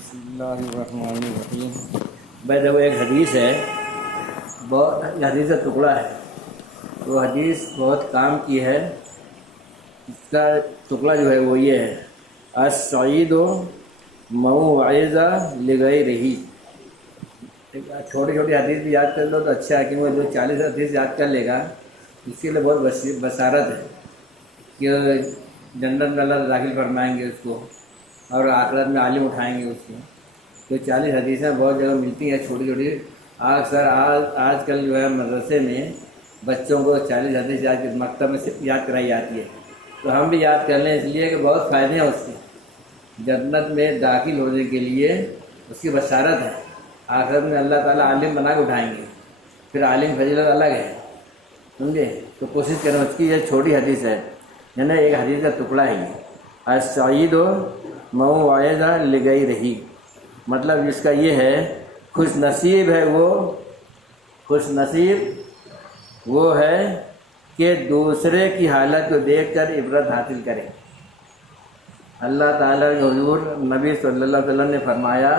بسم اللہ الرحمن الرحیم۔ بھائی دیکھو ایک حدیث ہے، بہت حدیث کا ٹکڑا ہے، وہ حدیث بہت کام کی ہے۔ اس کا ٹکڑا جو ہے وہ یہ ہے، السعید موعظہ لغیرہ۔ چھوٹی چھوٹی حدیث بھی یاد کر لو تو اچھا ہے، کہ وہ جو 40 حدیث یاد کر لے گا اس کے لیے بہت بصارت ہے کہ جنت میں اللہ داخل فرمائیں گے اس کو، اور آخرت میں عالم اٹھائیں گے اس کو۔ تو 40 حدیثیں بہت جگہ ملتی ہیں چھوٹی چھوٹی۔ اکثر آج کل جو ہے مدرسے میں بچوں کو 40 حدیث مکتب میں یاد کرائی جاتی ہے، تو ہم بھی یاد کر لیں، اس لیے کہ بہت فائدے ہیں اس کے۔ جنت میں داخل ہونے کے لیے اس کی بشارت ہے، آخرت میں اللہ تعالیٰ عالم بنا کے اٹھائیں گے، پھر عالم فضیلت الگ ہے، سمجھے؟ تو کوشش کریں، اس کی یہ چھوٹی حدیث ہے، یعنی ایک حدیث کا ٹکڑا ہے یہ، السعید موعظہ لغیرہ۔ مطلب اس کا یہ ہے، خوش نصیب ہے وہ، خوش نصیب وہ ہے کہ دوسرے کی حالت کو دیکھ کر عبرت حاصل کرے۔ اللہ تعالیٰ کے حضور نبی صلی اللہ علیہ وسلم نے فرمایا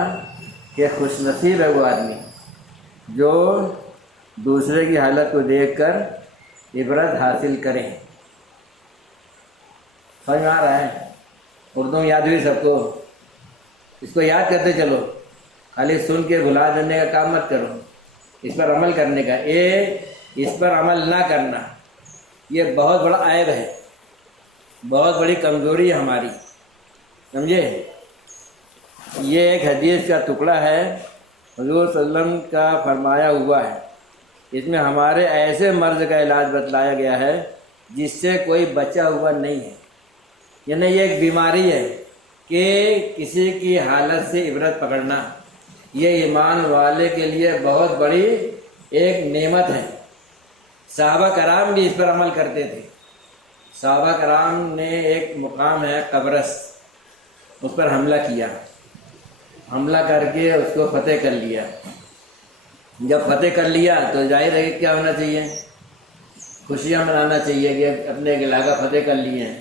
کہ خوش نصیب ہے وہ آدمی جو دوسرے کی حالت کو دیکھ کر عبرت حاصل کرے۔ سمجھ میں آ رہا ہے؟ اردو میں یاد ہوئی سب کو؟ اس کو یاد کرتے چلو، خالی سن کے بھلا دینے کا کام مت کرو، اس پر عمل کرنے کا۔ اس پر عمل نہ کرنا یہ بہت بڑا عیب ہے، بہت بڑی کمزوری ہے ہماری، سمجھے؟ یہ ایک حدیث کا ٹکڑا ہے، حضور صلی اللہ علیہ وسلم کا فرمایا ہوا ہے۔ اس میں ہمارے ایسے مرض کا علاج بتلایا گیا ہے جس سے کوئی بچا ہوا نہیں ہے، یعنی یہ ایک بیماری ہے کہ کسی کی حالت سے عبرت پکڑنا، یہ ایمان والے کے لیے بہت بڑی ایک نعمت ہے۔ صحابہ کرام بھی اس پر عمل کرتے تھے۔ صحابہ کرام نے ایک مقام ہے قبرص، اس پر حملہ کیا، حملہ کر کے اس کو فتح کر لیا۔ جب فتح کر لیا تو ظاہر ہے کہ کیا ہونا چاہیے، خوشیاں منانا چاہیے کہ اپنے علاقہ فتح کر لیے ہیں۔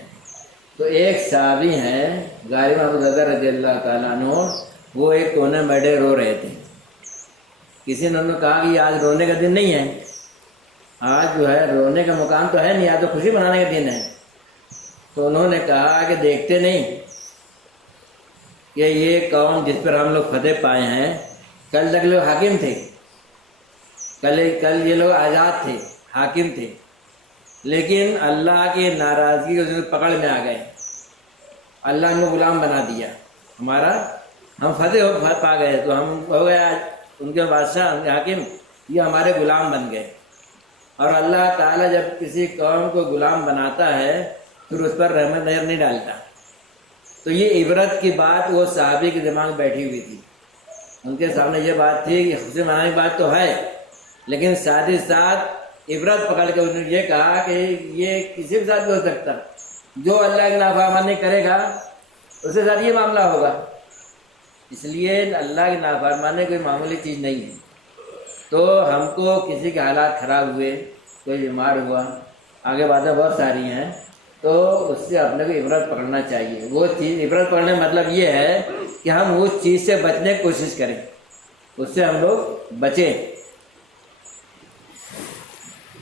تو ایک صحابی ہیں غالب ابو ذر رضی اللہ تعالیٰ عنہ، وہ ایک کونے میں بیٹھے رو رہے تھے۔ کسی نے انہوں نے کہا کہ یہ آج رونے کا دن نہیں ہے، آج جو ہے رونے کا مقام تو ہے نہیں، آج تو خوشی منانے کا دن ہے۔ تو انہوں نے کہا کہ دیکھتے نہیں کہ یہ قوم جس پر ہم لوگ فتح پائے ہیں، کل تک لوگ حاکم تھے، کل یہ لوگ آزاد تھے، حاکم تھے، لیکن اللہ کی ناراضگی کے پکڑ میں آ گئے، اللہ نے غلام بنا دیا ہمارا، ہم فتح پا گئے تو ہم ہو گئے آج ان کے بادشاہ، ان کے حاکم، یہ ہمارے غلام بن گئے۔ اور اللہ تعالیٰ جب کسی قوم کو غلام بناتا ہے پھر اس پر رحمت نظر نہیں ڈالتا۔ تو یہ عبرت کی بات وہ صحابی کے دماغ میں بیٹھی ہوئی تھی، ان کے سامنے یہ بات تھی کہ خوشی منانے کی بات تو ہے، لیکن ساتھ ہی ساتھ عبرت پکڑ کے انہوں نے یہ کہا کہ یہ کسی کے ساتھ بھی ہو سکتا، جو اللہ کی نافرمانی کرے گا اس کے ساتھ یہ معاملہ ہوگا۔ اس لیے اللہ کی نافرمانی کوئی معمولی چیز نہیں ہے۔ تو ہم کو کسی کے حالات خراب ہوئے، کوئی بیمار ہوا، آگے باتیں بہت ساری ہیں، تو اس سے اپنے کو عبرت پکڑنا چاہیے۔ وہ چیز عبرت پکڑنے کا مطلب یہ ہے کہ ہم اس چیز سے بچنے کی کوشش کریں، اس سے ہم لوگ بچیں۔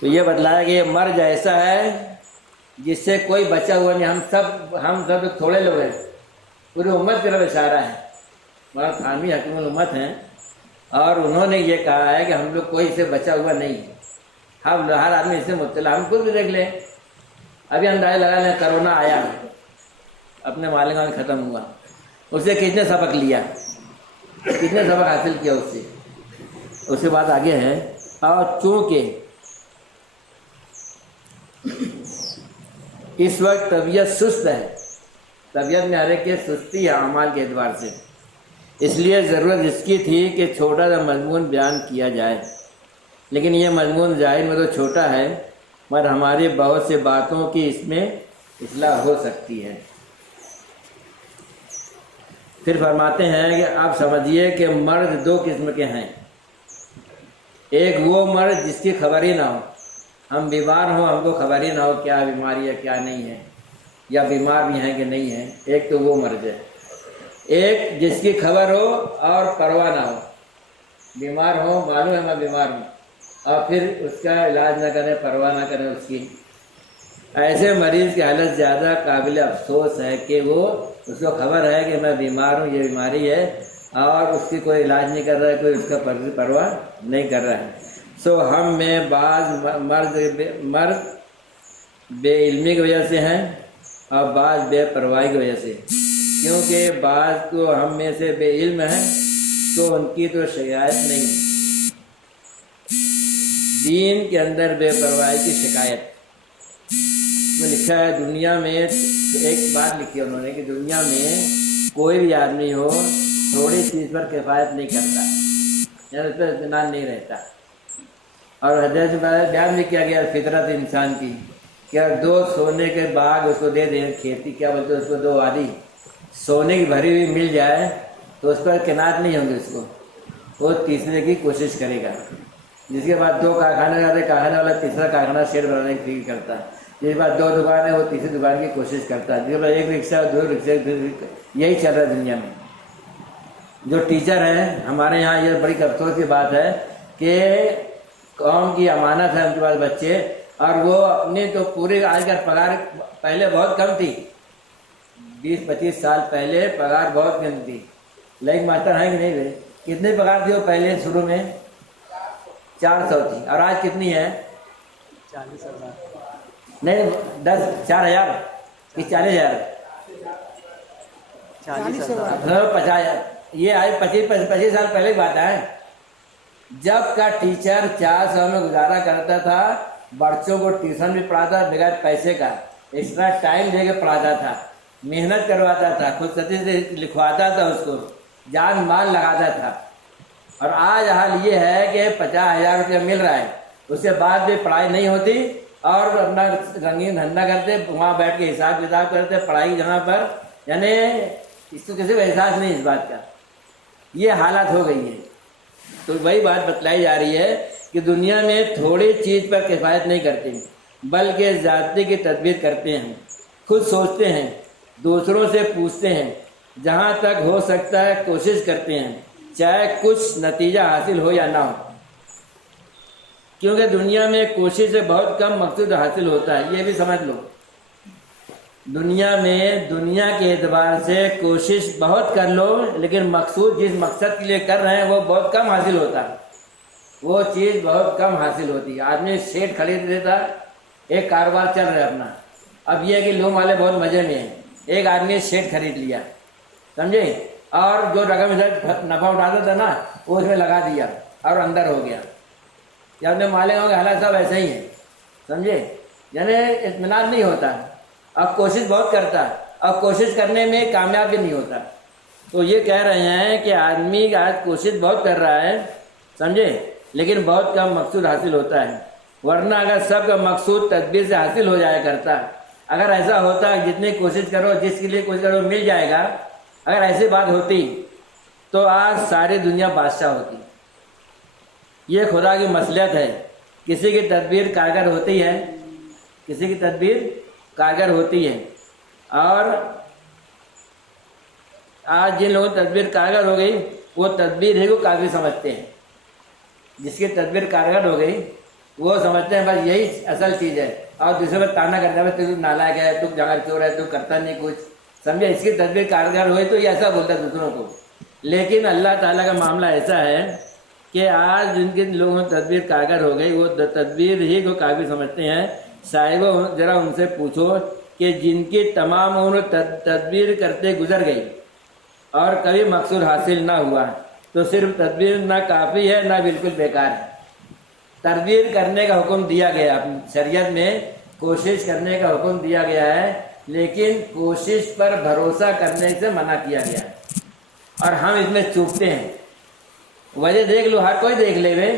تو یہ بتلایا کہ یہ مرض ایسا ہے جس سے کوئی بچا ہوا نہیں، ہم سب تھوڑے لوگ ہیں، پوری امت کی طرف اشارہ ہے، ہمارا حامی حکیم الامت ہیں، اور انہوں نے یہ کہا ہے کہ ہم لوگ کوئی سے بچا ہوا نہیں ہے، ہر آدمی اس سے مبتلا۔ ہم خود بھی دیکھ لیں، ابھی اندازہ لگا لیں کرونا آیا، اپنے مالک میں ختم ہوا، اس سے کتنے سبق لیا، کتنے سبق حاصل کیا اس سے بات آگے ہے۔ اور چونکہ اس وقت طبیعت سست ہے، طبیعت میں ہر ایک کی سستی ہے اعمال کے اعتبار سے، اس لیے ضرورت اس کی تھی کہ چھوٹا سا مضمون بیان کیا جائے، لیکن یہ مضمون ظاہر میں تو چھوٹا ہے مگر ہماری بہت سی باتوں کی اس میں اصلاح ہو سکتی ہے۔ پھر فرماتے ہیں کہ آپ سمجھیے کہ مرض دو قسم کے ہیں، ایک وہ مرض جس کی خبر ہی نہ ہو، ہم بیمار ہوں ہم کو خبر ہی نہ ہو کیا بیماری ہے کیا نہیں ہے، یا بیمار بھی ہیں کہ نہیں ہیں، ایک تو وہ مرض ہے۔ ایک جس کی خبر ہو اور پرواہ نہ ہو، بیمار ہو، معلوم ہے میں بیمار ہوں، اور پھر اس کا علاج نہ کریں، پرواہ نہ کریں اس کی، ایسے مریض کی حالت زیادہ قابل افسوس ہے کہ وہ اس کو خبر ہے کہ میں بیمار ہوں، یہ بیماری ہے، اور اس کی کوئی علاج نہیں کر رہا ہے، کوئی اس کا پرواہ نہیں کر رہا ہے۔ سو ہم میں بعض مرض بے علمی کی وجہ سے ہیں اور بعض بے پرواہی کی وجہ سے، کیونکہ بعض تو ہم میں سے بے علم ہیں تو ان کی تو شکایت نہیں، دین کے اندر بے پرواہی کی شکایت میں لکھا ہے۔ دنیا میں ایک بات لکھی ہے انہوں نے کہ دنیا میں کوئی بھی آدمی ہو تھوڑی چیز پر کفایت نہیں کرتا، یعنی اس پر اطمینان نہیں رہتا، اور حدیث میں بیان بھی کیا گیا فطرت انسان کی کہ دو سونے کے باغ اس کو دے دیں، کھیتی کیا بولتے اس کو، دو وادی سونے کی بھری ہوئی مل جائے تو اس پر قناعت نہیں ہوگی، اس کو وہ تیسرے کی کوشش کرے گا۔ جس کے بعد دو کارخانے جاتے، کارخانے والا تیسرا کارخانہ شیئر بنانے کی فکر کرتا ہے، جس کے بعد دو دکان ہے وہ تیسری دکان کی کوشش کرتا ہے، جس کے بعد ایک رکشہ دو رکشے، یہی چل رہا ہے دنیا میں۔ جو ٹیچر ہیں ہمارے یہاں، یہ بڑی افسوس کی بات ہے کہ قوم کی امانت ہے ان کے پاس بچے، اور وہ اپنی تو پوری آج کل پگار پہلے بہت کم تھی، 20-25 سال پہلے پگار بہت کم تھی، لیکن ماسٹر ہیں کہ نہیں رہے؟ کتنی پگار تھی وہ پہلے شروع میں؟ 400 تھی، اور آج کتنی ہے؟ 40,000 نہیں 4,000 کہ 40,000 50,000۔ یہ آج 25 سال پہلے کی بات ہے، جب کا ٹیچر 400 میں گزارا کرتا تھا، بچوں کو ٹیوشن بھی پڑھاتا بغیر پیسے کا، ایکسٹرا ٹائم دے کے پڑھاتا تھا، محنت کرواتا تھا، خود سطح سے لکھواتا تھا، اس کو جان مال لگاتا تھا، اور آج حال یہ ہے کہ 50,000 روپیہ مل رہا ہے، اس کے بعد بھی پڑھائی نہیں ہوتی، اور اپنا رنگین دھندا کرتے، وہاں بیٹھ کے حساب کتاب کرتے پڑھائی جہاں پر، یعنی اس کو کسی کو احساس نہیں اس بات کا، یہ حالت ہو گئی ہے۔ تو وہی بات بتلائی جا رہی ہے کہ دنیا میں تھوڑی چیز پر کفایت نہیں کرتے، بلکہ ذاتی کی تدبیر کرتے ہیں، خود سوچتے ہیں، دوسروں سے پوچھتے ہیں، جہاں تک ہو سکتا ہے کوشش کرتے ہیں، چاہے کچھ نتیجہ حاصل ہو یا نہ ہو، کیونکہ دنیا میں کوشش سے بہت کم مقصود حاصل ہوتا ہے، یہ بھی سمجھ لو۔ دنیا میں دنیا کے اعتبار سے کوشش بہت کر لو، لیکن مقصود جس مقصد کے لیے کر رہے ہیں وہ بہت کم حاصل ہوتا ہے، وہ چیز بہت کم حاصل ہوتی ہے۔ آدمی شیٹ خرید لیتا، ایک کاروبار چل رہا ہے اپنا، اب یہ ہے کہ لوگ والے بہت مزے میں ہیں، ایک آدمی شیٹ خرید لیا، سمجھے، اور جو رقم ادھر نفع اٹھاتا تھا نا وہ اس میں لگا دیا اور اندر ہو گیا، یا اپنے مالک ہوں گے حالات سب ایسے ہی ہیں، سمجھے، یعنی اطمینان نہیں ہوتا، اب کوشش بہت کرتا ہے، اب کوشش کرنے میں کامیاب بھی نہیں ہوتا۔ تو یہ کہہ رہے ہیں کہ آدمی آج کوشش بہت کر رہا ہے، سمجھے، لیکن بہت کم مقصود حاصل ہوتا ہے، ورنہ اگر سب کا مقصود تدبیر سے حاصل ہو جایا کرتا، اگر ایسا ہوتا جتنی کوشش کرو جس کے لیے کوشش کرو مل جائے گا، اگر ایسی بات ہوتی تو آج ساری دنیا بادشاہ ہوتی۔ یہ خدا کی مصلحت ہے، کسی کی تدبیر کارگر ہوتی ہے، کسی کی تدبیر کارگر ہوتی ہے، اور آج جن لوگوں کی تدبیر کارگر ہو گئی وہ تدبیر ہی کو کافی سمجھتے ہیں، جس کی تدبیر کارگر ہو گئی وہ سمجھتے ہیں بس یہی اصل چیز ہے، اور دوسرے پر تانا کرتا ہے تو نالائق ہے، تو جگہ چور ہے، تو کرتا نہیں کچھ، سمجھے، اس کی تدبیر کارگر ہوئی تو یہ ایسا بولتا ہے دوسروں کو۔ لیکن اللہ تعالیٰ کا معاملہ ایسا ہے کہ آج جن کے لوگوں کی تدبیر کارگر ہو گئی وہ تدبیر ہی کو کافی سمجھتے ہیں۔ صاحبوں ذرا ان سے پوچھو کہ جن کی تمام عمر تدبیر کرتے گزر گئی اور کبھی مقصود حاصل نہ ہوا، تو صرف تدبیر نہ کافی ہے نہ بالکل بیکار ہے۔ تدبیر کرنے کا حکم دیا گیا شریعت میں، کوشش کرنے کا حکم دیا گیا ہے، لیکن کوشش پر بھروسہ کرنے سے منع کیا گیا ہے، اور ہم اس میں چوکتے ہیں۔ وجہ دیکھ لو، ہر کوئی دیکھ لے وے،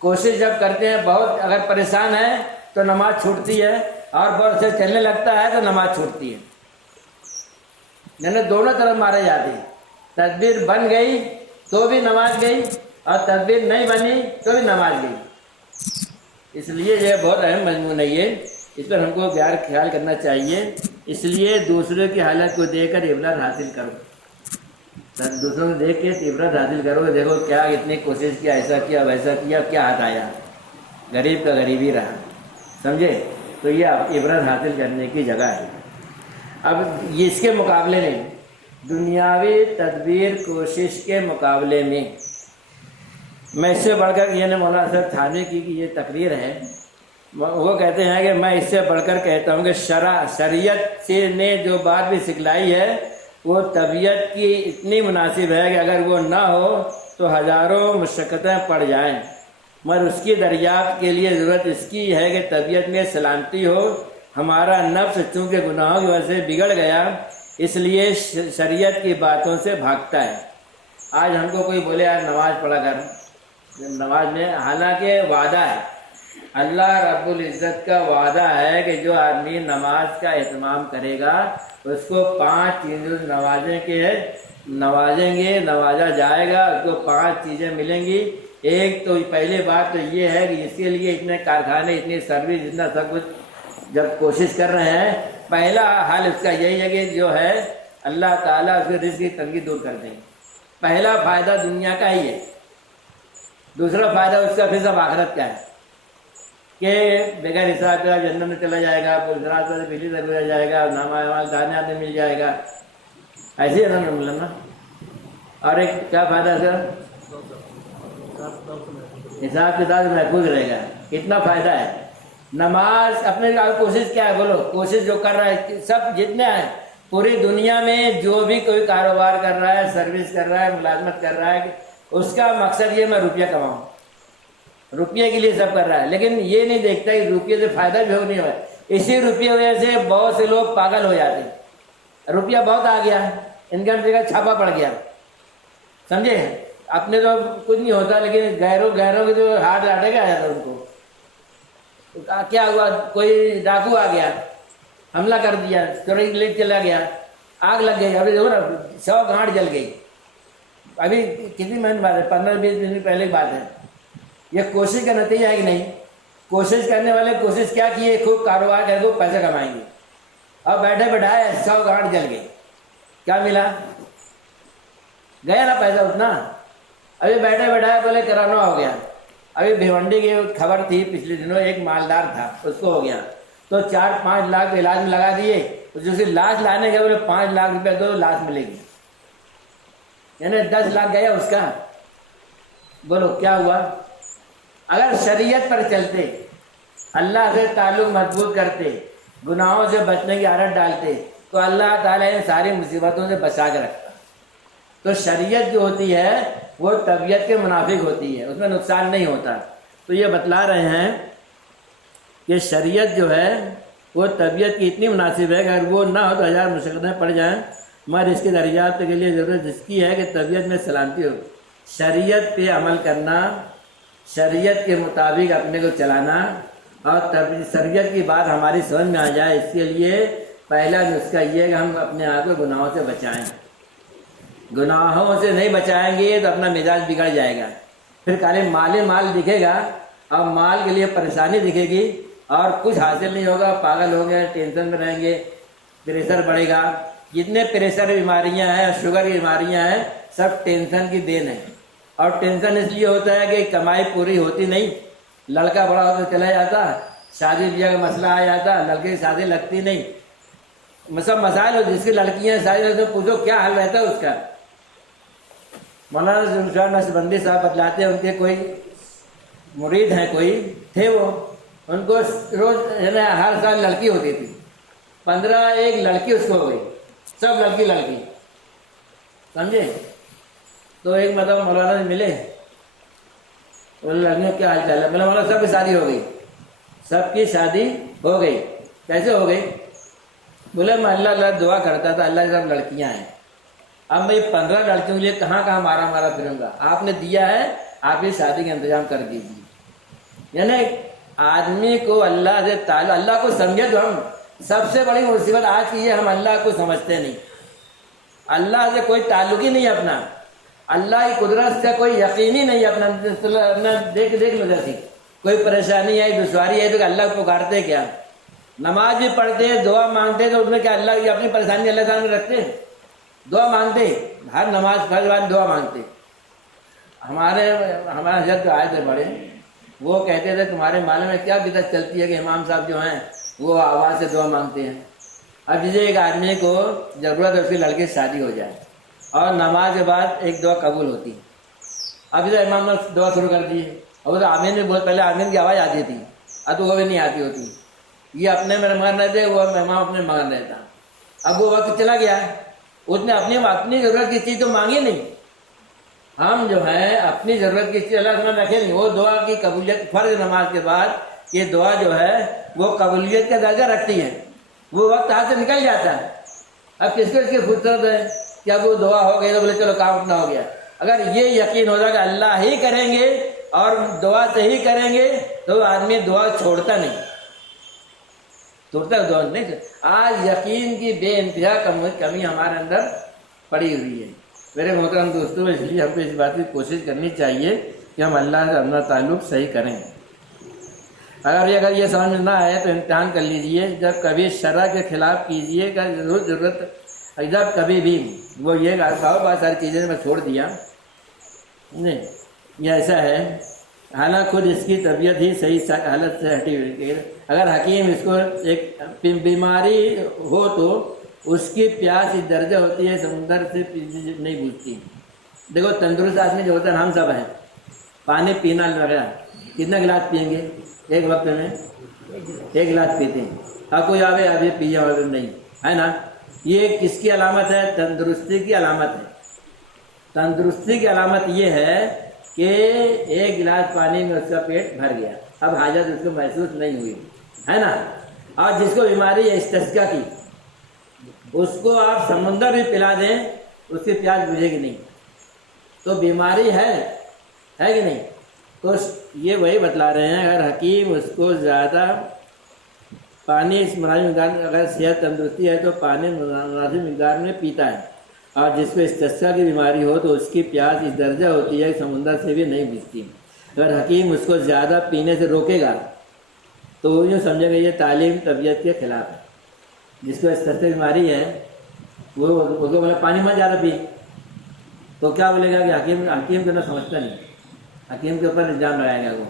کوشش جب کرتے ہیں بہت، اگر پریشان ہے تو نماز چھوٹتی ہے، اور بہت سے چلنے لگتا ہے تو نماز چھوٹتی ہے، یعنی دونوں طرف مارے جاتے ہیں۔ تدبیر بن گئی تو بھی نماز گئی، اور تدبیر نہیں بنی تو بھی نماز گئی۔ اس لیے یہ بہت اہم مضمون ہے، یہ اس پر ہم کو خیال کرنا چاہیے، اس لیے دوسرے کی حالت کو دیکھ کر عبرت حاصل کرو۔ دوسروں کو دیکھ کے عبرت حاصل کرو، دیکھو کیا اتنی کوشش کیا، ایسا کیا ویسا کیا، کیا ہاتھ آیا، غریب کا غریب ہی رہا، سمجھے؟ تو یہ عبرت حاصل کرنے کی جگہ ہے۔ اب اس کے مقابلے میں دنیاوی تدبیر کوشش کے مقابلے میں میں اس سے بڑھ کر یہ مولانا صاحب تھانوی کی یہ تقریر ہے، وہ کہتے ہیں کہ میں اس سے بڑھ کر کہتا ہوں کہ شریعت سے نے جو بات بھی سکھلائی ہے وہ طبیعت کی اتنی مناسب ہے کہ اگر وہ نہ ہو تو ہزاروں مشقتیں پڑ جائیں، مگر اس کی دریافت کے لیے ضرورت اس کی ہے کہ طبیعت میں سلامتی ہو۔ ہمارا نفس چونکہ گناہوں کی وجہ سے بگڑ گیا، اس لیے شریعت کی باتوں سے بھاگتا ہے۔ آج ہم کو کوئی بولے یار نماز پڑھا کر، نماز میں حالانکہ وعدہ ہے، اللہ رب العزت کا وعدہ ہے کہ جو آدمی نماز کا اہتمام کرے گا اس کو 5 چیزیں نوازیں گے، نوازا جائے گا، اس کو 5 چیزیں ملیں گی۔ ایک تو پہلی بات تو یہ ہے کہ اس کے لیے اتنے کارخانے، اتنی سروس، اتنا سب کچھ جب کوشش کر رہے ہیں، پہلا حال اس کا یہی ہے کہ جو ہے اللہ تعالیٰ اس کے رزق کی تنگی دور کر دیں گے۔ پہلا فائدہ دنیا کا ہی ہے۔ دوسرا فائدہ اس کا پھر سب آخرت کا ہے کہ بغیر حساب کا جنت میں چلا جائے گا، پورا سے بجلی سے گزر جائے گا، نامہ دانے میں مل جائے گا، ایسے ہی ملنا۔ اور ایک کیا فائدہ ہے سر؟ حساب کتاب محفوظ رہے گا۔ کتنا فائدہ ہے؟ نماز اپنے کوشش کیا ہے بولو؟ کوشش جو کر رہا ہے سب جتنے ہیں پوری دنیا میں، جو بھی کوئی کاروبار کر رہا ہے، سروس کر رہا ہے، ملازمت کر رہا ہے، اس کا مقصد یہ میں روپیہ کماؤں، روپیے کے لیے سب کر رہا ہے، لیکن یہ نہیں دیکھتا کہ روپیے سے فائدہ بھی ہو نہیں ہوا۔ اسی روپیے وجہ سے بہت سے لوگ پاگل ہو جاتے ہیں۔ روپیہ بہت آ گیا، انکم ٹیکس کا چھاپا پڑ گیا، سمجھے؟ اپنے تو کچھ نہیں ہوتا، لیکن غیروں کے جو ہاتھ لاٹے گا آ جاتا ان کو۔ کیا ہوا؟ کوئی ڈاکو آ گیا، حملہ کر دیا، چوری لے چلا گیا، آگ لگ گئی، ابھی دیکھو نا 100 گھاٹ جل گئی۔ ابھی کتنی مہینے بعد ہے؟ 15-20 دن پہلے کی بات ہے۔ یہ کوشش کا نتیجہ ہے کہ نہیں؟ کوشش کرنے والے کوشش کیا کیے؟ خوب کاروبار کر کے پیسہ کمائیں گے، اور بیٹھے بیٹھائے 100 گھاٹ جل گئی، کیا ملا؟ گیا نا پیسہ اتنا۔ ابھی بیٹھے بیٹھائے بولے کرونا ہو گیا۔ ابھی بھیونڈی کی خبر تھی پچھلے دنوں، ایک مالدار تھا، اس کو ہو گیا تو 4-5 لاکھ علاج میں لگا دیے، جو اسی لاش لانے کے بولے 5 لاکھ روپے دو لاش ملے گی، یعنی 10 لاکھ گیا اس کا۔ بولو کیا ہوا؟ اگر شریعت پر چلتے، اللہ سے تعلق مضبوط کرتے، گناہوں سے بچنے کی عادت ڈالتے، تو اللہ تعالیٰ ان ساری مصیبتوں سے بچا کے رکھتا۔ تو شریعت جو ہوتی ہے وہ طبیعت کے منافق ہوتی ہے، اس میں نقصان نہیں ہوتا۔ تو یہ بتلا رہے ہیں کہ شریعت جو ہے وہ طبیعت کی اتنی مناسب ہے کہ اگر وہ نہ ہو تو 1000 مشقتیں پڑ جائیں، مگر اس کی دریافت کے لیے ضرورت اس کی ہے کہ طبیعت میں سلامتی ہو۔ شریعت پہ عمل کرنا، شریعت کے مطابق اپنے کو چلانا، اور شریعت کی بات ہماری سمجھ میں آ جائے، اس کے لیے پہلا نسخہ یہ ہے کہ ہم اپنے آپ کو گناہوں سے بچائیں۔ گناہوں سے نہیں بچائیں گے تو اپنا مزاج بگڑ جائے گا، پھر خالی مال دکھے گا، اور مال کے لیے پریشانی دکھے گی، اور کچھ حاصل نہیں ہوگا، پاگل ہوں گے، ٹینشن میں رہیں گے، پریشر بڑھے گا۔ جتنے پریشر بیماریاں ہیں، شوگر کی بیماریاں ہیں، سب ٹینشن کی دین ہے۔ اور ٹینشن اس لیے ہوتا ہے کہ کمائی پوری ہوتی نہیں، لڑکا بڑا ہوتا چلا جاتا، شادی بیاہ کا مسئلہ آ جاتا، لڑکے کی شادی لگتی نہیں، سب مسائل ہو۔ جس کی لڑکیاں شادی سے پوچھو کیا حال رہتا ہے اس کا۔ مولانا ذوالفقار نقشبندی صاحب بتلاتے ہیں، ان کے کوئی مرید ہیں، کوئی تھے، وہ ان کو روز ہر سال لڑکی ہوتی تھی، 15 لڑکی اس کو ہو گئی، سب لڑکی، سمجھے؟ تو ایک مطلب مولانا سے ملے، بولے لڑکیوں کیا حال چال ہے؟ بولے مولانا سب کی شادی ہو گئی، سب کی شادی ہو گئی۔ کیسے ہو گئی؟ بولے میں اللہ دعا کرتا تھا، اللہ کی سب لڑکیاں ہیں، اب میں 15 لڑکیوں کے لیے کہاں مارا پھروں گا، آپ نے دیا ہے، آپ کی شادی کا انتظام کر دیجیے۔ یعنی آدمی کو اللہ سے تعلق، اللہ کو سمجھے تو ہم سب سے بڑی مصیبت آج کی یہ، ہم اللہ کو سمجھتے نہیں، اللہ سے کوئی تعلق ہی نہیں اپنا، اللہ کی قدرت سے کوئی یقین ہی نہیں اپنا دیکھ لو، جیسی کوئی پریشانی ہے، دشواری ہے تو اللہ کو پکارتے کیا؟ نماز بھی پڑھتے، دعا مانگتے تو اس میں کیا اللہ کی اپنی پریشانی اللہ تعالیٰ میں رکھتے؟ دعا مانگتے، ہر نماز فرض بعد دعا مانگتے. ہمارے حضرت جو آئے تھے بڑے، وہ کہتے تھے تمہارے معنی میں کیا بدعت چلتی ہے کہ امام صاحب جو ہیں وہ آواز سے دعا مانگتے ہیں. اب جیسے ایک آدمی کو ضرورت ہے اس کے لڑکے سے شادی ہو جائے اور نماز کے بعد ایک دعا قبول ہوتی ہے. اب جیسے امام نے دعا شروع کر دی ہے، اور وہ تو آمین میں بہت پہلے آمین کی آواز آتی تھی، اب تو وہ بھی نہیں آتی ہوتی. یہ اپنے میں مگن رہتے، وہ امام اپنے مگن رہتا. اب وہ وقت چلا گیا، اس نے اپنی ضرورت کی چیز تو مانگی نہیں. ہم جو ہیں اپنی ضرورت کی چیز اللہ سمجھ رکھے نہیں. وہ دعا کی قبولیت فرض نماز کے بعد یہ دعا جو ہے وہ قبولیت کا درجہ رکھتی ہے. وہ وقت ہاتھ سے نکل جاتا ہے. اب کس کو اس کی فرصت ہے کہ اب وہ دعا ہو گئی تو بولے چلو کام اپنا ہو گیا. اگر یہ یقین ہوتا کہ اللہ ہی کریں گے اور دعا صحیح کریں گے تو آدمی دعا چھوڑتا نہیں، دعا نہیں. آج یقین کی بے انتہا کمی ہمارے اندر پڑی ہوئی ہے. میرے محترم دوستوں، اس لیے ہم کو اس بات کی کوشش کرنی چاہیے کہ ہم اللہ سے اپنا تعلق صحیح کریں. اگر یہ سمجھ میں نہ آئے تو امتحان کر لیجئے. جب کبھی شرع کے خلاف کیجئے گا ضرورت، جب کبھی بھی وہ یہ بہت ساری چیزیں میں چھوڑ دیا نہیں، یہ ایسا ہے. حالانکہ خود اس کی طبیعت ہی صحیح حالت سے ہٹی ہوئی. اگر حکیم اس کو ایک بیماری ہو تو اس کی پیاس اس درجہ ہوتی ہے سمندر سے نہیں بوجھتی. دیکھو تندرست آدمی جو ہوتا ہے، ہم سب ہیں، پانی پینا لگا کتنا گلاس پئیں گے ایک وقت میں؟ ایک گلاس پیتے ہیں. اب کوئی آوے ابھی پیا اور نہیں ہے نا. یہ کس کی علامت ہے؟ تندرستی کی علامت ہے. تندرستی کی علامت یہ ہے کہ ایک گلاس پانی میں اس کا پیٹ بھر گیا، اب حاجت اس کو محسوس نہیں ہوئی، ہے نا. اور جس کو بیماری ہے استسقا کی، اس کو آپ سمندر بھی پلا دیں اس کی پیاس بجھے گی نہیں. تو بیماری ہے کہ نہیں؟ تو یہ وہی بتلا رہے ہیں. اگر حکیم اس کو زیادہ پانی اس مناسب مقدار میں، اگر صحت تندرستی ہے تو پانی مناسب مقدار میں پیتا ہے. اور جس کو استسقا کی بیماری ہو تو اس کی پیاس اس درجہ ہوتی ہے کہ سمندر سے بھی نہیں بجھتی. اگر حکیم اس کو زیادہ پینے سے روکے گا تو وہ یوں سمجھے گا یہ تعلیم طبیعت کے خلاف ہے. جس کو استسقا کی بیماری ہے وہ بولے پانی مت زیادہ پی، تو کیا بولے گا کہ حکیم کو نہ سمجھتا نہیں، حکیم کے اوپر الزام لگائے گا وہ،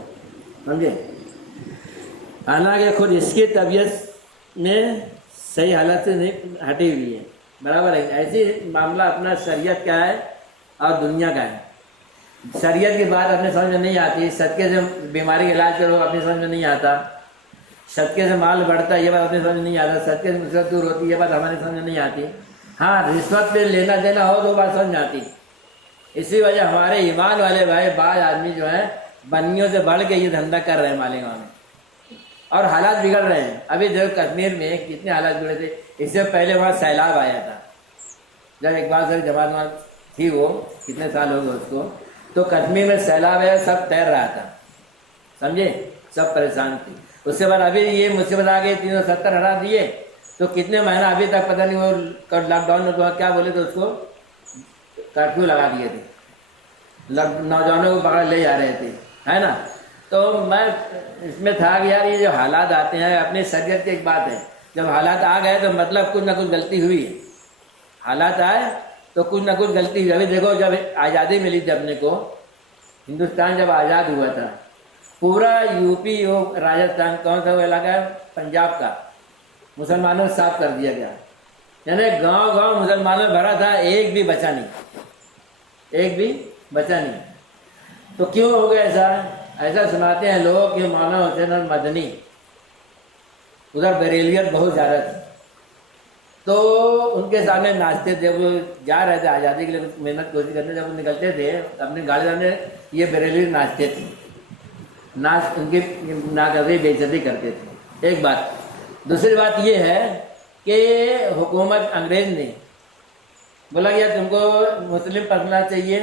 سمجھے. حالانکہ خود اس کی طبیعت میں صحیح حالت سے نہیں ہٹی ہوئی ہے، برابر ہے. ایسی معاملہ اپنا شریعت کا ہے اور دنیا کا ہے. شریعت کی بات اپنے سمجھ میں نہیں آتی، صدقے سے بیماری کا علاج کرو اپنی سمجھ میں نہیں آتا، صدقے سے مال بڑھتا ہے یہ بات اپنی سمجھ میں نہیں آتا، صدقے سے مصیبت دور ہوتی ہے یہ بات ہماری سمجھ میں نہیں آتی. ہاں رشوت پہ لینا دینا ہو تو بات سمجھ میں آتی. اسی وجہ ہمارے ایمان والے بھائی بعض آدمی جو ہیں بنیوں سے بڑھ کے یہ دھندا کر رہے ہیں مالیگاؤں میں، اور حالات بگڑ رہے ہیں. ابھی جو کشمیر میں کتنے حالات بگڑے تھے. اس سے پہلے وہاں سیلاب آیا تھا جب اقبال سر جماعت وہاں تھی، وہ کتنے سال ہو گئے اس کو. تو کشمیر میں سیلاب ہے، سب تیر رہا تھا، سمجھے، سب پریشان تھے. اس کے بعد ابھی یہ مصیبت آ گئی 370 ہٹا دیے تو کتنے مہینہ ابھی تک پتہ نہیں وہ لاک ڈاؤن میں کیا بولے تو اس کو کرفیو لگا دیے تھے، نوجوانوں کو پکڑ لے جا رہے تھے، ہے نا. تو میں اس میں تھا کہ یار یہ جو حالات آتے ہیں اپنی شریعت کی ایک بات ہے، جب حالات آ گئے تو مطلب کچھ نہ کچھ غلطی ہوئی ہے. حالات آئے تو کچھ نہ کچھ غلطی ہوئی. ابھی دیکھو جب آزادی ملی تھی اپنے کو، ہندوستان جب آزاد ہوا تھا، پورا یو پی اور راجستھان کون سا وہ علاقہ ہے پنجاب کا مسلمانوں سے صاف کر دیا گیا. یعنی گاؤں گاؤں مسلمانوں بھرا تھا، ایک بھی بچا نہیں، ایک بھی بچا نہیں. تو کیوں ہو گیا ایسا؟ ایسا سناتے ہیں لوگ کہ مولانا حسین المدنی ادھر بریلیت بہت زیادہ تھی، تو ان کے سامنے ناچتے تھے. وہ جا رہے تھے آزادی کے لیے محنت کوشش کرنے، جب وہ نکلتے تھے اپنی گاڑی میں یہ بریلی ناچتے تھے، ناچ ان کی ناقصی بے عزتی کرتے تھے. ایک بات. دوسری بات یہ ہے کہ حکومت انگریز نے بولا کہ تم کو مسلم پڑھنا چاہیے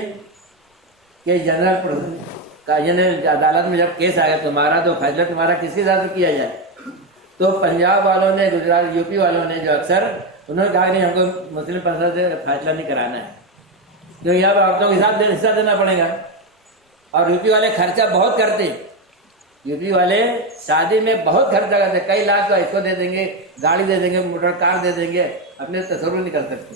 کہ جنرل کا، یعنی عدالت میں جب کیس آ گیا تمہارا تو فیصلہ تمہارا کس کے ساتھ کیا جائے. تو پنجاب والوں نے، گجرات یو پی والوں نے جو اکثر انہوں نے کہا کہ ہم کو مسلم پرسنل سے فیصلہ نہیں کرانا ہے کیونکہ یہاں پر عورتوں کو حصہ دینا پڑے گا. اور یو پی والے خرچہ بہت کرتے، یو پی والے شادی میں بہت خرچہ کرتے، کئی لاکھ کا اس کو دے دیں گے، گاڑی دے دیں گے، موٹر کار دے دیں گے، اپنے تصور نہیں کر سکتے.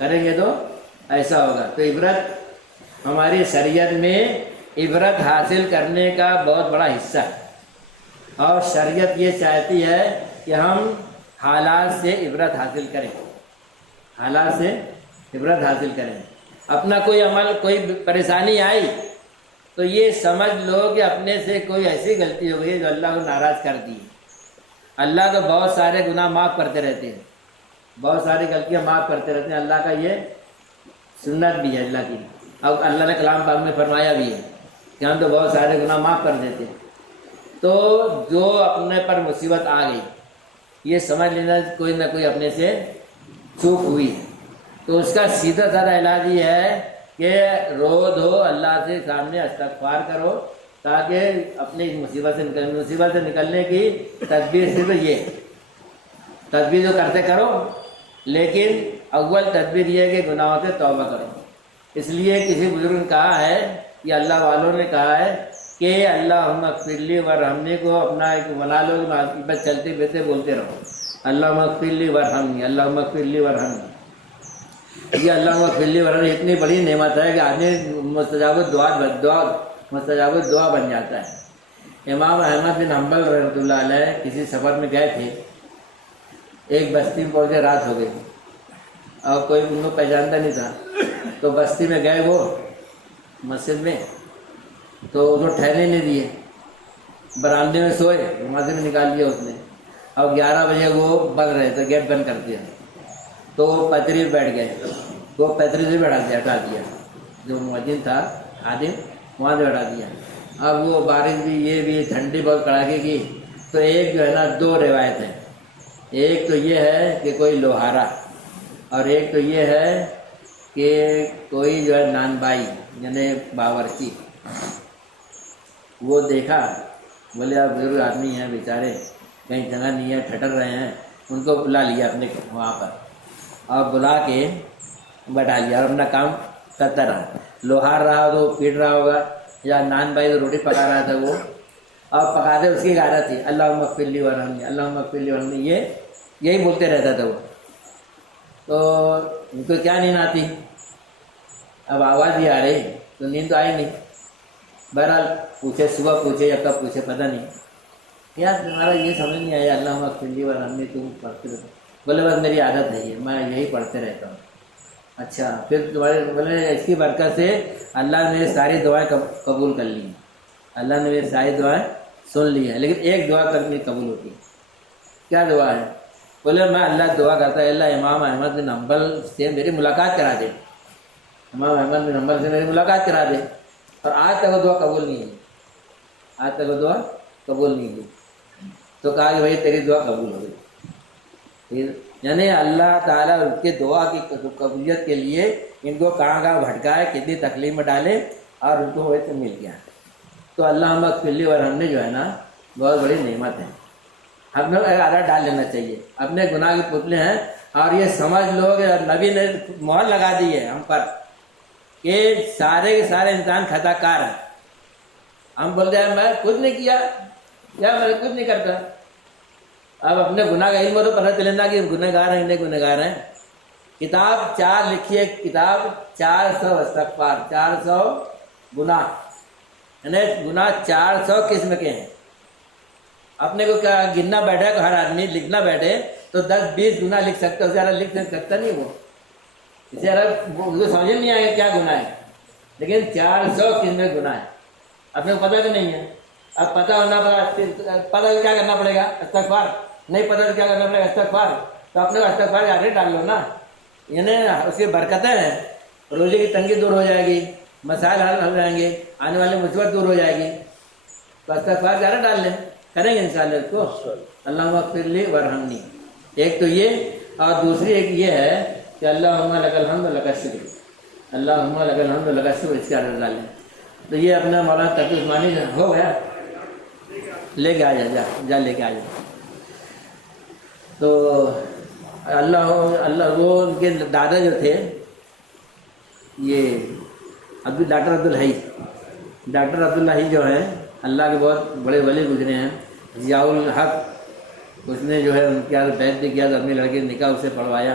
کریں گے تو ایسا ہوگا. تو عبرت ہماری شریعت میں عبرت حاصل کرنے کا بہت بڑا حصہ ہے، اور شریعت یہ چاہتی ہے کہ ہم حالات سے عبرت حاصل کریں، حالات سے عبرت حاصل کریں. اپنا کوئی عمل، کوئی پریشانی آئی تو یہ سمجھ لو کہ اپنے سے کوئی ایسی غلطی ہو گئی جو اللہ کو ناراض کر دی. اللہ تو بہت سارے گناہ معاف کرتے رہتے ہیں، بہت ساری غلطیاں معاف کرتے رہتے ہیں. اللہ کا یہ سنت بھی ہے اللہ کی. اب اللہ نے کلام پاک میں فرمایا بھی ہے کہ ہم تو بہت سارے گناہ معاف کر دیتے ہیں. تو جو اپنے پر مصیبت آ گئی، یہ سمجھ لینا کوئی نہ کوئی اپنے سے چوک ہوئی ہے، تو اس کا سیدھا سادہ علاج یہ ہے کہ رو دھو اللہ سے سامنے استغفار کرو، تاکہ اپنی مصیبت سے نکلنے کی تدبیر صرف یہ ہے. تدبیر جو کرتے کرو، لیکن اول تدبیر یہ ہے کہ گناہوں سے توبہ کرو. اس لیے کسی بزرگ نے کہا ہے، یا اللہ والوں نے کہا ہے کہ اللہم اغفر لی ورحمنی کو اپنا ایک بنا لو، بس چلتے پھرتے بولتے رہو اللہم اغفر لی ورحمنی، اللہم اغفر لی ورحمنی. یہ اللہم اغفر لی ورحمنی اتنی بڑی نعمت ہے کہ آدمی مستجاب الدعا بن جاتا ہے. امام احمد بن حنبل رحمۃ اللہ علیہ کسی سفر میں گئے تھے، ایک بستی میں پہنچے، رات ہو گئی اور کوئی ان کو پہچانتا نہیں تھا. تو بستی میں گئے وہ مسجد میں، تو وہ ٹھہرنے نہیں دیے، برآمدے میں سوئے، مسجد میں نکال دیا اس نے. اب 11 بجے وہ بند رہے تھے، گیٹ بند کر دیا، تو وہ پتری پہ بیٹھ گئے. وہ پتری سے ہٹا دیا، جو مؤذن تھا خادم وہاں سے ہٹا دیا. اب وہ بارش بھی، یہ بھی ٹھنڈی بہت کڑاکے کی. تو ایک جو ہے نا، 2 روایت ہیں. ایک تو یہ ہے کہ کوئی لوہارا، اور ایک تو یہ ہے کہ کوئی جو ہے نان بائی یعنی باورچی. وہ دیکھا، بولے آپ بزرگ آدمی ہیں بیچارے، کہیں جگہ نہیں ہے، ٹھٹر رہے ہیں. ان کو بلا لیا اپنے وہاں پر، اور بلا کے بٹھا لیا اور اپنا کام کرتا رہا. لوہار رہا تو پیٹ رہا ہوگا، یا نان بھائی تو روٹی پکا رہا تھا وہ، اور پکاتے اس کی غارت تھی اللہم اغفر لی ورحمنی، اللہم اغفر لی ورحمنی، یہی بولتے رہتا تھا وہ. تو ان کو کیا نیند آتی، اب آواز ہی آ رہی تو نیند تو آئی نہیں. بہرحال پوچھے، صبح پوچھے یا کب پوچھے پتہ نہیں، یار تمہارا یہ سمجھ نہیں آیا اللہم اغفر لی ورحمنی تم پڑھتے رہتے؟ بولے بس میری عادت ہے یہ، میں یہی پڑھتے رہتا ہوں. اچھا، پھر تمہارے بولے اس کی برکت سے اللہ نے ساری دعائیں قبول کر لی ہیں، اللہ نے میری ساری دعائیں سن لی ہیں، لیکن ایک دعا تک نہیں قبول ہوتی. کیا دعا ہے؟ بولے میں اللہ دعا کرتا ہے اللہ امام احمد بن حنبل سے میری ملاقات کرا دے، امام احمد بن حنبل سے میری ملاقات کرا دے. اور آج تک وہ دعا قبول نہیں ہے، آج تک وہ دعا قبول نہیں ہوئی. تو کہا کہ بھائی تیری دعا قبول ہو گئی. یعنی اللہ تعالیٰ ان کے دعا کی قبولیت کے لیے ان کو کہاں کہاں بھٹکائے، کتنی تکلیف میں ڈالے، اور ان کو ویسے مل گیا. تو اللہم اغفر لی ورحمنی جو ہے نا، بہت بڑی نعمت ہے. ہم نے ارادہ ڈال لینا چاہیے، اپنے گناہ کے پتلے ہیں. اور یہ سمجھ لو کہ نبی نے مہر لگا دی ہے ہم پر کہ سارے کے سارے انسان خطا کار ہیں. ہم بولتے ہیں میں کچھ نہیں کیا، یا میں کچھ نہیں کرتا. اب اپنے گناہ کا علم ہو تو پتہ چلنا کہ گنہ گار ہیں نہیں گنہ گار ہیں. کتاب 4 لکھی ہے، کتاب 400 استغفار، 400 گناہ، یعنی گناہ 400 قسم کے ہیں. اپنے کو کیا گننا بیٹھے، ہر آدمی لکھنا بیٹھے تو 10-20 گناہ لکھ سکتا ہے، اسے زیادہ لکھ سکتا نہیں وہ، اسے زیادہ سمجھ نہیں آئے گا کیا گناہ ہے. لیکن 400 قسم کے گناہ ہیں، اپنے کو پتہ بھی نہیں ہے. اب پتہ ہونا پتہ کیا کرنا پڑے گا؟ استغفار. نہیں پتہ تو کیا کرنا پڑے گا؟ استغفار. تو اپنے کو استغفار آگے ڈال لو نا، یعنی اس کی برکتیں ہیں. روزے کی تنگی دور ہو جائے گی، مسائل حل ہو جائیں گے، آنے والی مصیبت دور ہو جائے گی. تو استغفار زیادہ ڈال لیں، کریں گے انشاءاللہ اس کو. اللہم اغفر لی ورحمنی ایک تو یہ، اور دوسری ایک یہ ہے کہ اللہم لک الحمد لک الشکر، اللہم لک الحمد لک الشکر، اس کے عدد ڈال لیں. تو یہ اپنا مولانا تقی عثمانی ہو گیا. لے کے آ جا لے کے آ جا. تو اللہ وہ ان کے دادا جو تھے، یہ ڈاکٹر عبدالحی جو ہیں، اللہ کے بہت بڑے ولی گزرے ہیں. ضیاء الحق، اس نے جو ہے ان کے بیعت بھی کیا، تو اپنی لڑکی نے نکاح اسے پڑھوایا.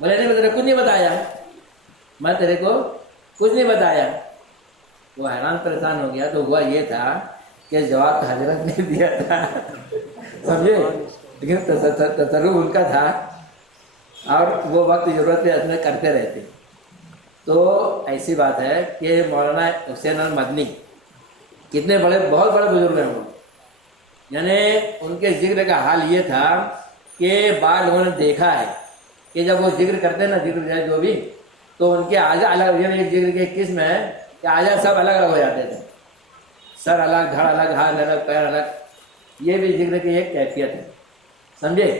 بولے نہیں میں تیرے کچھ نہیں بتایا، میں تیرے کو کچھ نہیں بتایا۔ وہ حیران پریشان ہو گیا۔ تو ہوا یہ تھا کہ جواب تو حضرت نے دیا تھا، سمجھے، لیکن تصرف ان کا تھا اور وہ وقت ضرورت ہے اپنے کرتے رہتے۔ تو ایسی بات ہے کہ مولانا حسین المدنی کتنے بڑے، بہت بڑے بزرگ ہیں وہ، یعنی ان کے ذکر کا حال یہ تھا کہ بعض لوگوں نے دیکھا ہے کہ جب وہ ذکر کرتے ہیں نا، ذکر جو بھی، تو ان کے اعضاء الگ، یعنی ایک ذکر کی ایک قسم ہے کہ اعضاء سب الگ الگ ہو جاتے تھے، سر الگ، دھڑ الگ، ہاتھ الگ، پیر الگ۔ یہ بھی ذکر کی ایک کیفیت ہے، سمجھے۔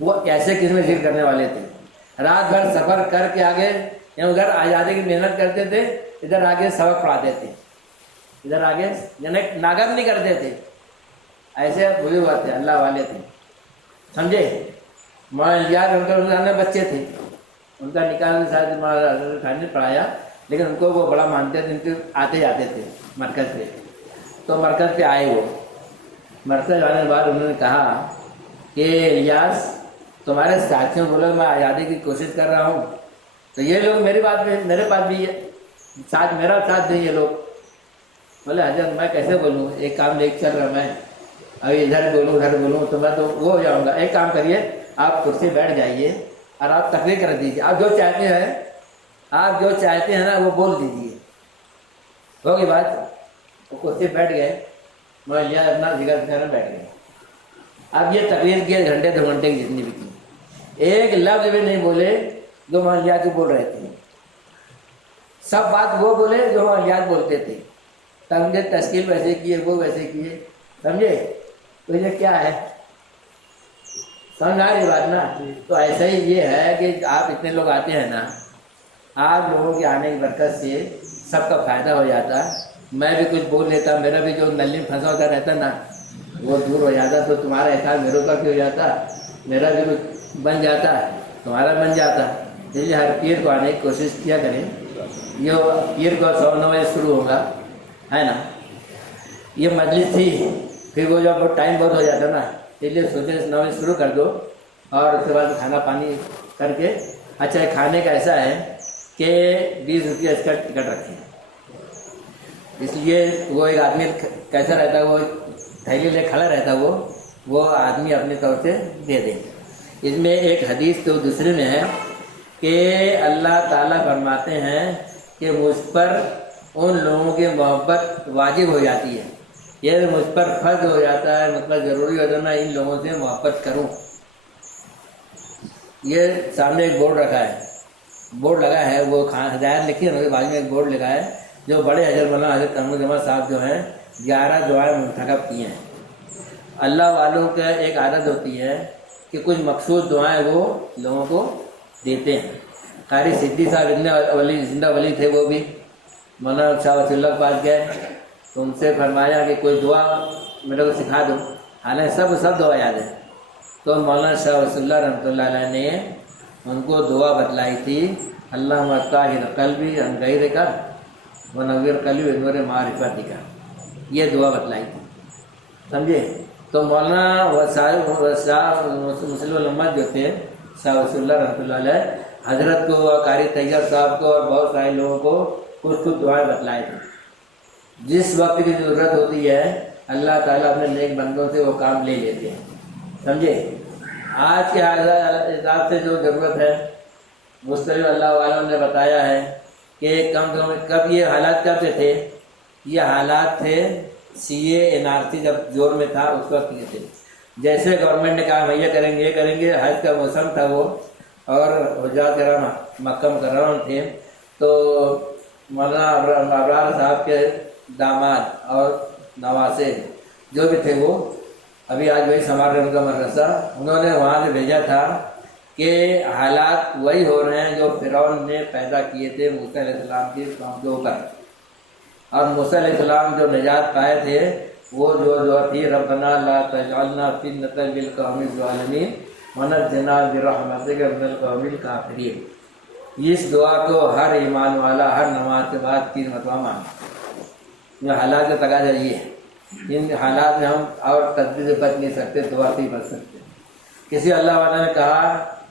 وہ کیسے قسم ذکر کرنے والے تھے، رات بھر سفر کر کے آگے یا ادھر آزادی کی محنت کرتے تھے، ادھر آگے سبق پڑھاتے تھے، ادھر آگے یعنی ناگت نہیں کرتے تھے۔ ایسے بزرگ ہوا تھے، اللہ والے تھے، سمجھے۔ مولانا بچے تھے، ان کا نکاح شاید نے پڑھایا، لیکن ان کو وہ بڑا مانتے تھے، ان کے آتے جاتے تھے مرکز پہ۔ تو مرکز پہ آئے، وہ مرکز آنے کے بعد انہوں نے کہا کہ الیاس تمہارے ساتھیوں بولو میں آزادی کی کوشش کر رہا ہوں، تو یہ لوگ میری بات میں، میرے پاس بھی ہے ساتھ، میرا ساتھ دیں یہ لوگ۔ بولے حضرت میں کیسے بولوں، ایک کام لے کے چل رہا میں، ابھی ادھر بولوں ادھر بولوں تو میں تو وہ ہو جاؤں گا۔ ایک کام کریے، آپ کرسی بیٹھ جائیے اور آپ تقریر کر دیجیے، آپ جو چاہتے ہیں، آپ جو چاہتے ہیں نا وہ بول دیجیے، ہوگی بات۔ وہ کرسی بیٹھ گئے، میں لیا اپنا جگہ بیٹھ گئے۔ اب یہ تقریر کی 1 گھنٹے 2 گھنٹے کی جتنی بھی کی، ایک لفظ بھی نہیں بولے جو مالیات کو بول رہے تھے، سب بات وہ بولے جو مالیات بولتے تھے، سمجھے، تشکیل ویسے کیے، وہ ویسے کیے، سمجھے۔ تو یہ کیا ہے، سمجھ آ رہی بات نا۔ تو ایسا ہی یہ ہے کہ آپ اتنے لوگ آتے ہیں نا، آپ لوگوں کے آنے کی برکت سے سب کا فائدہ ہو جاتا۔ میں بھی کچھ بول لیتا، میرا بھی جو نلی میں پھنسا ہوتا رہتا نا وہ دور ہو جاتا، تو تمہارا احساس میرے اوپر بھی ہو جاتا، میرا بھی کچھ بن جاتا، تمہارا بن جاتا۔ اس لیے ہر پیر کو آنے کی کوشش کیا کریں۔ یہ پیر کو 9 بجے شروع ہوگا، ہے نا، یہ مجلس تھی، پھر وہ جب ٹائم بہت ہو جاتا نا، اس لیے سوچے 9 بجے شروع کر دو، اور اس کے بعد کھانا پانی کر کے۔ اچھا کھانے کا ایسا ہے کہ 20 روپیہ اس کا ٹکٹ رکھیں، اس لیے وہ ایک آدمی کیسا رہتا ہے، وہ تھیلی لے کھڑا رہتا ہے، وہ آدمی اپنی طور سے دے دیں۔ اس میں ایک حدیث تو دوسرے میں ہے کہ اللہ تعالیٰ فرماتے ہیں کہ مجھ پر ان لوگوں کی محبت واجب ہو جاتی ہے، یہ مجھ پر فرض ہو جاتا ہے، مطلب ضروری ہو جانا ان لوگوں سے محبت کروں۔ یہ سامنے ایک بورڈ رکھا ہے، بورڈ لگا ہے، وہ ہدایت لکھی ہے، ان کے بازو میں ایک بورڈ لگا ہے، جو بڑے حضرت مولانا حضرت قمر جمعہ صاحب جو ہیں 11 دعائیں منتخب کی ہیں۔ اللہ والوں کا ایک عادت ہوتی ہے کہ کچھ مخصوص دعائیں وہ لوگوں کو دیتے ہیں۔ قاری صدی صاحب اتنے ولی، زندہ ولی تھے، وہ بھی مولانا شاہ ولی اللہ کے پاس گئے تو ان سے فرمایا کہ کوئی دعا میرے کو سکھا دو، حالانکہ سب دعا یاد ہے۔ تو مولانا شاہ ولی اللہ رحمۃ اللہ علیہ نے ان کو دعا بتلائی تھی، اللہم طاہر قلبی عن غیرک ونور قلبی بنور معرفتک، یہ دعا بتلائی تھی، سمجھے۔ تو مولانا شاہ مسلم الامت جو تھے شاہ ولی اللہ رحمۃ اللہ علیہ، حضرت کو، قاری طیب صاحب کو اور بہت سارے لوگوں کو کچھ دعائیں بتلائے تھے۔ جس وقت کی ضرورت ہوتی ہے اللہ تعالیٰ اپنے نیک بندوں سے وہ کام لے لیتے ہیں، سمجھے۔ آج کے حساب سے جو ضرورت ہے مستقل اللہ والوں نے بتایا ہے کہ کم سے کم کب یہ حالات کب سے تھے، یہ حالات تھے CA NRC جب زور میں تھا اس وقت یہ تھے۔ جیسے گورنمنٹ نے کہا ہم یہ کریں گے یہ کریں گے، حج کا موسم تھا وہ، اور حجاج کرام مکہ مکرمہ تھے، تو مولانا ابرار صاحب کے داماد اور نواسے جو بھی تھے، وہ ابھی آج وہی سنبھال رہے ان کا مدرسہ، انہوں نے وہاں سے بھیجا تھا کہ حالات وہی ہو رہے ہیں جو فرعون نے پیدا کیے تھے موسیٰ علیہ السلام کے قوم پر، اور موسیٰ علیہ السلام جو نجات پائے تھے وہ جو تھی ربنا لا تجعلنا فتنة للقوم الظالمین ونجنا برحمتک من القوم الکافرین۔ اس دعا کو ہر ایمان والا ہر نماز کے بعد 3 مرتبہ مانگے۔ یہ حالات کا تقاضا یہ ہے، ان حالات میں ہم اور تدبیر سے بچ نہیں سکتے، دعا سے ہی بچ سکتے۔ کسی اللہ والا نے کہا